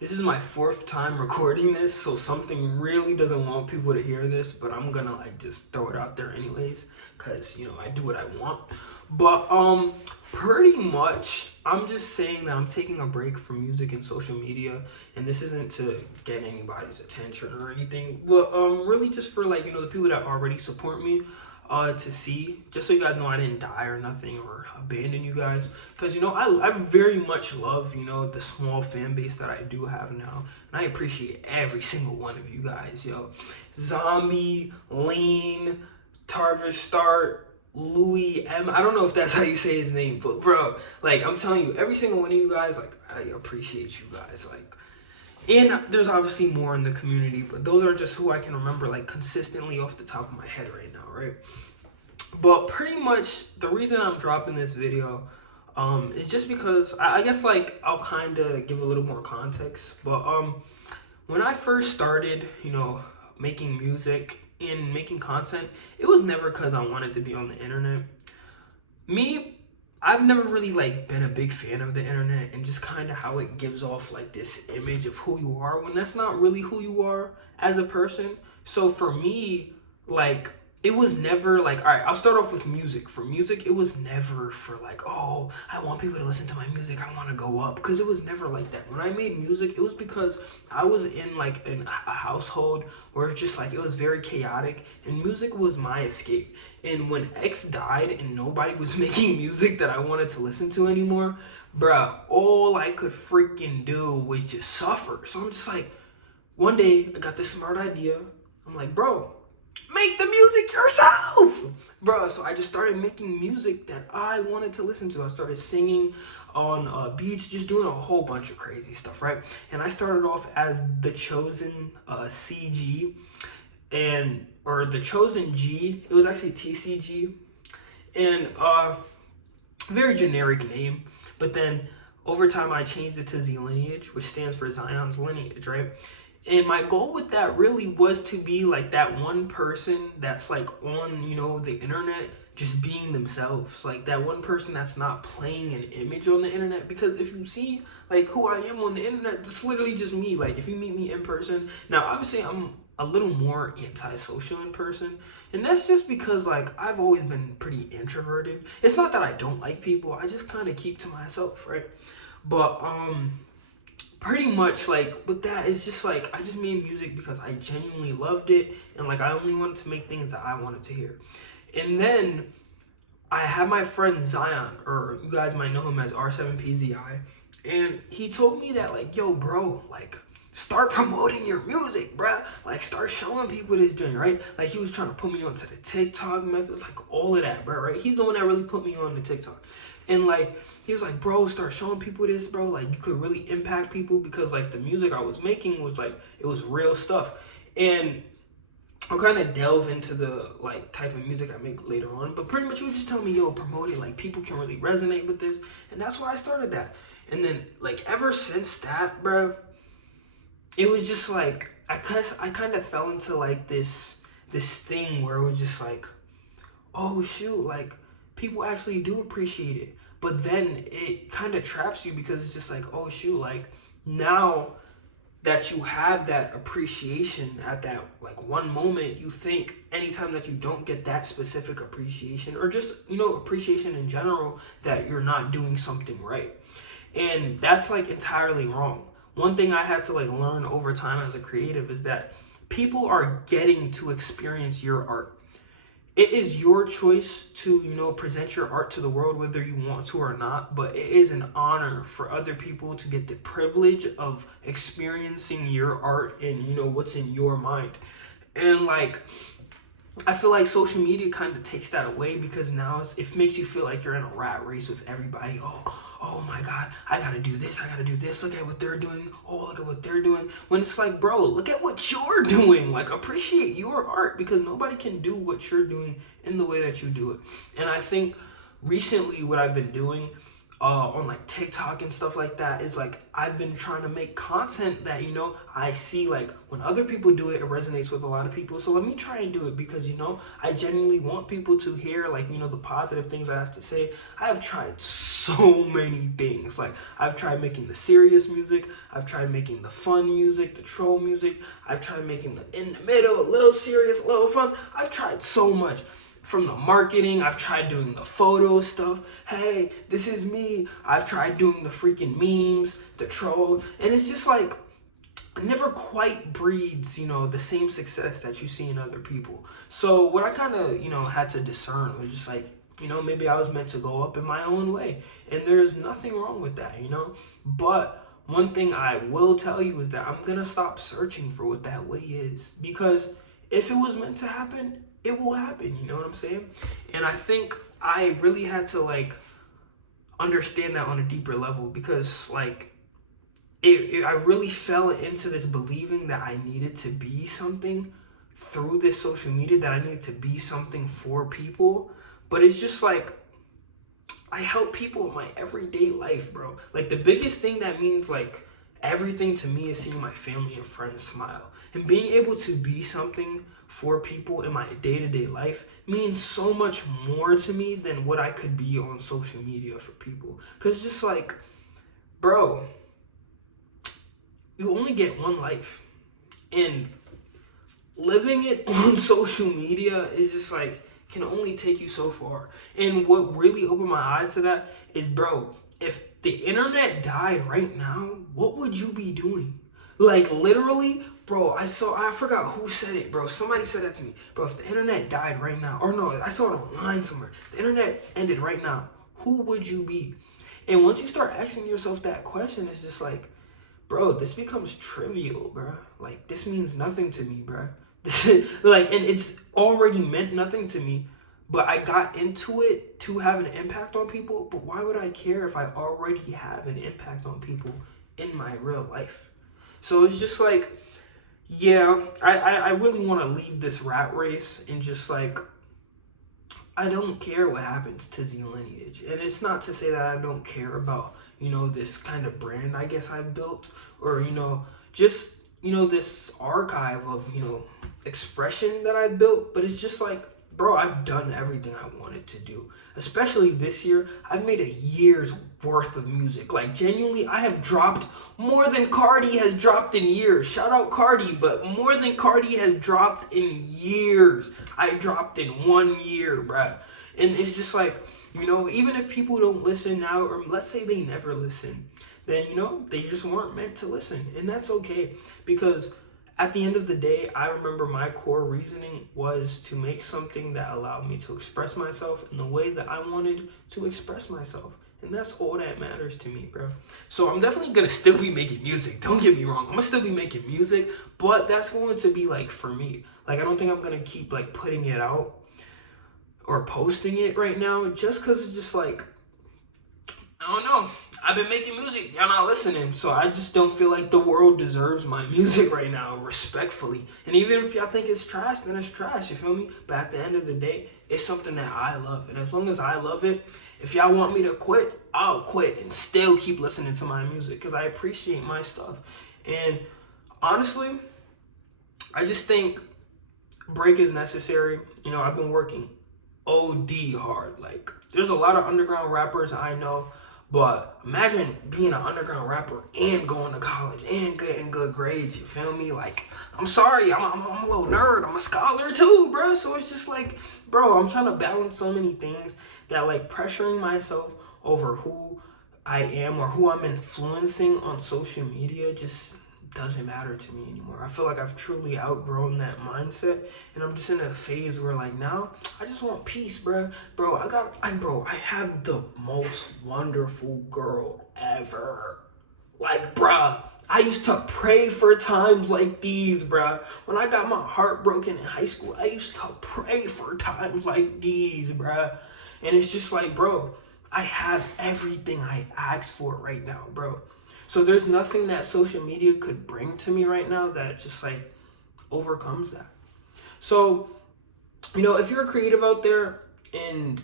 This is my fourth time recording this, so something really doesn't want people to hear this, but I'm gonna like just throw it out there anyways, cause you know I do what I want. But pretty much I'm just saying that I'm taking a break from music and social media, and this isn't to get anybody's attention or anything, but really just for like the people that already support me to see, just so you guys know I didn't die or nothing or abandon you guys, because I very much love the small fan base that I do have now, and I appreciate every single one of you guys, Zombie, Lane, Tarvis Start, Louis M. I don't know if that's how you say his name, but bro, like I'm telling you, every single one of you guys, like I appreciate you guys, like. And there's obviously more in the community, but those are just who I can remember like consistently off the top of my head right now, right? But pretty much the reason I'm dropping this video is just because I guess like I'll kind of give a little more context. But when I first started, making music and making content, it was never because I wanted to be on the internet. Me, I've never really like been a big fan of the internet and just kind of how it gives off like this image of who you are when that's not really who you are as a person. So for me, like it was never like, all right, I'll start off with music. For music, it was never for like, oh, I want people to listen to my music, I want to go up, because it was never like that. When I made music, it was because I was in like a household where it's just like it was very chaotic, and music was my escape. And when X died and nobody was making music that I wanted to listen to anymore, bruh, all I could freaking do was just suffer. So I'm just like, one day I got this smart idea. I'm like, bro, make the music yourself, bro. So I just started making music that I wanted to listen to. I started singing on beats, just doing a whole bunch of crazy stuff, right? And I started off as the Chosen CG, and or the Chosen G. It was actually TCG, and very generic name. But then over time, I changed it to Z Lineage, which stands for Zion's Lineage, right? And my goal with that really was to be like that one person that's like on the internet just being themselves, like that one person that's not playing an image on the internet. Because if you see like who I am on the internet, it's literally just me. Like if you meet me in person, now obviously I'm a little more antisocial in person, and that's just because like I've always been pretty introverted. It's not that I don't like people, I just kind of keep to myself, right? But pretty much like with that, it's just like I just made music because I genuinely loved it, and like I only wanted to make things that I wanted to hear. And then I had my friend Zion, or you guys might know him as R7PZI, and he told me that like, yo bro, like start promoting your music, bruh. Like start showing people this joint, right? Like he was trying to put me onto the TikTok methods, like all of that, bro, right? He's the one that really put me on the TikTok. And like he was like, bro, start showing people this, bro. Like you could really impact people, because like the music I was making was like it was real stuff. And I'll kind of delve into the like type of music I make later on, but pretty much he would just tell me, yo, promote it, like people can really resonate with this, and that's why I started that. And then like ever since that, bro, it was just like I kind of fell into like this thing where it was just like, oh shoot, like people actually do appreciate it. But then it kind of traps you, because it's just like, oh shoot, like now that you have that appreciation at that like one moment, you think anytime that you don't get that specific appreciation, or just appreciation in general, that you're not doing something right. And that's like entirely wrong. One thing I had to like learn over time as a creative is that people are getting to experience your art. It is your choice to present your art to the world whether you want to or not, but it is an honor for other people to get the privilege of experiencing your art and what's in your mind. And like I feel like social media kind of takes that away, because now it makes you feel like you're in a rat race with everybody. Oh my God, I gotta do this, I gotta do this. Look at what they're doing. Oh, look at what they're doing. When it's like, bro, look at what you're doing. Like, appreciate your art, because nobody can do what you're doing in the way that you do it. And I think recently what I've been doing, on like TikTok and stuff like that is like I've been trying to make content that I see like when other people do it, it resonates with a lot of people. So let me try and do it because I genuinely want people to hear like the positive things I have to say. I have tried so many things. Like I've tried making the serious music, I've tried making the fun music, the troll music, I've tried making the in the middle, a little serious, a little fun. I've tried so much. From the marketing, I've tried doing the photo stuff. Hey, this is me. I've tried doing the freaking memes, the troll, and it's just like it never quite breeds, the same success that you see in other people. So what I kind of, had to discern was just like, maybe I was meant to go up in my own way, and there's nothing wrong with that. But one thing I will tell you is that I'm gonna stop searching for what that way is because if it was meant to happen, it will happen. You know what I'm saying? And I think I really had to like understand that on a deeper level because like I really fell into this believing that I needed to be something through this social media, that I needed to be something for people. But it's just like I help people in my everyday life, bro. Like the biggest thing that means like everything to me is seeing my family and friends smile. And being able to be something for people in my day-to-day life means so much more to me than what I could be on social media for people. Cause it's just like, bro, you only get one life. And living it on social media is just like can only take you so far. And what really opened my eyes to that is, bro, if the internet died right now, what would you be doing? Like literally, bro, I forgot who said it, bro. Somebody said that to me. Bro, if the internet died right now, or no, I saw it online somewhere. The internet ended right now, who would you be? And once you start asking yourself that question, it's just like, bro, this becomes trivial, bro. Like this means nothing to me, bro. Like, and it's already meant nothing to me, but I got into it to have an impact on people. But why would I care if I already have an impact on people in my real life? So it's just like, yeah, I really want to leave this rat race and just like I don't care what happens to Z lineage. And it's not to say that I don't care about, this kind of brand I guess I've built or, just, this archive of, expression that I've built. But it's just like, bro, I've done everything I wanted to do. Especially this year, I've made a year's worth of music. Like, genuinely, I have dropped more than Cardi has dropped in years. Shout out Cardi, but more than Cardi has dropped in years. I dropped in 1 year, bruh. And it's just like, even if people don't listen now, or let's say they never listen, then, they just weren't meant to listen. And that's okay. Because at the end of the day, I remember my core reasoning was to make something that allowed me to express myself in the way that I wanted to express myself. And that's all that matters to me, bro. So I'm definitely gonna still be making music. Don't get me wrong. I'm gonna still be making music, but that's going to be like for me. Like I don't think I'm gonna keep like putting it out or posting it right now just because it's just like I don't know. I've been making music. Y'all not listening. So I just don't feel like the world deserves my music right now, respectfully. And even if y'all think it's trash, then it's trash. You feel me? But at the end of the day, it's something that I love. And as long as I love it, if y'all want me to quit, I'll quit and still keep listening to my music because I appreciate my stuff. And honestly, I just think break is necessary. I've been working OD hard. Like, there's a lot of underground rappers I know, but imagine being an underground rapper and going to college and getting good grades. You feel me? Like, I'm sorry, I'm a little nerd. I'm a scholar too, bro. So it's just like, bro, I'm trying to balance so many things that like pressuring myself over who I am or who I'm influencing on social media just doesn't matter to me anymore. I feel like I've truly outgrown that mindset, and I'm just in a phase where like now I just want peace, bro. Bro, I have the most wonderful girl ever. Like, bruh, I used to pray for times like these, bruh. When I got my heart broken in high school, I used to pray for times like these, bruh. And it's just like, bro, I have everything I asked for right now, bro. So there's nothing that social media could bring to me right now that just like overcomes that. So, if you're a creative out there and,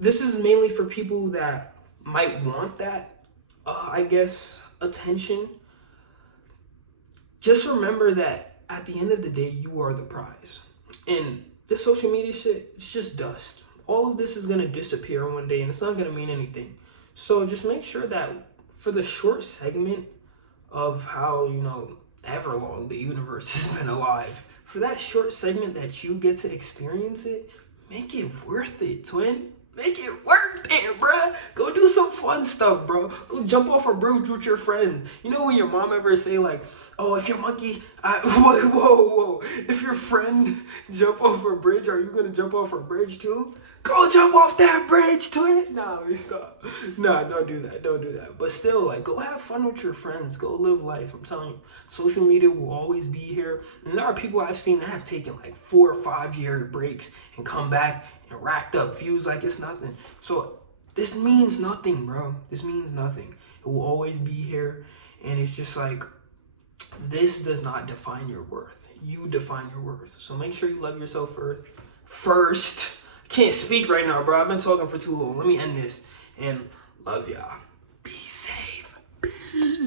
this is mainly for people that might want that, I guess, attention, just remember that at the end of the day, you are the prize. And this social media shit, it's just dust. All of this is gonna disappear one day and it's not gonna mean anything. So just make sure that for the short segment of how, ever long the universe has been alive, for that short segment that you get to experience it, make it worth it, twin. Make it worth it, bruh. Go do some fun stuff, bro. Go jump off a bridge with your friends. You know when your mom ever say like, "Oh, if your monkey, whoa, if your friend jump off a bridge, are you gonna jump off a bridge too?" Go jump off that bridge, twin. No, stop. No, don't do that. Don't do that. But still, like, go have fun with your friends. Go live life. I'm telling you, social media will always be here. And there are people I've seen that have taken like 4 or 5 year breaks and come back and racked up views like it's nothing. So this means nothing, bro. This means nothing. It will always be here. And it's just like, this does not define your worth. You define your worth. So make sure you love yourself first. I can't speak right now, bro. I've been talking for too long. Let me end this. And love y'all. Be safe. Peace.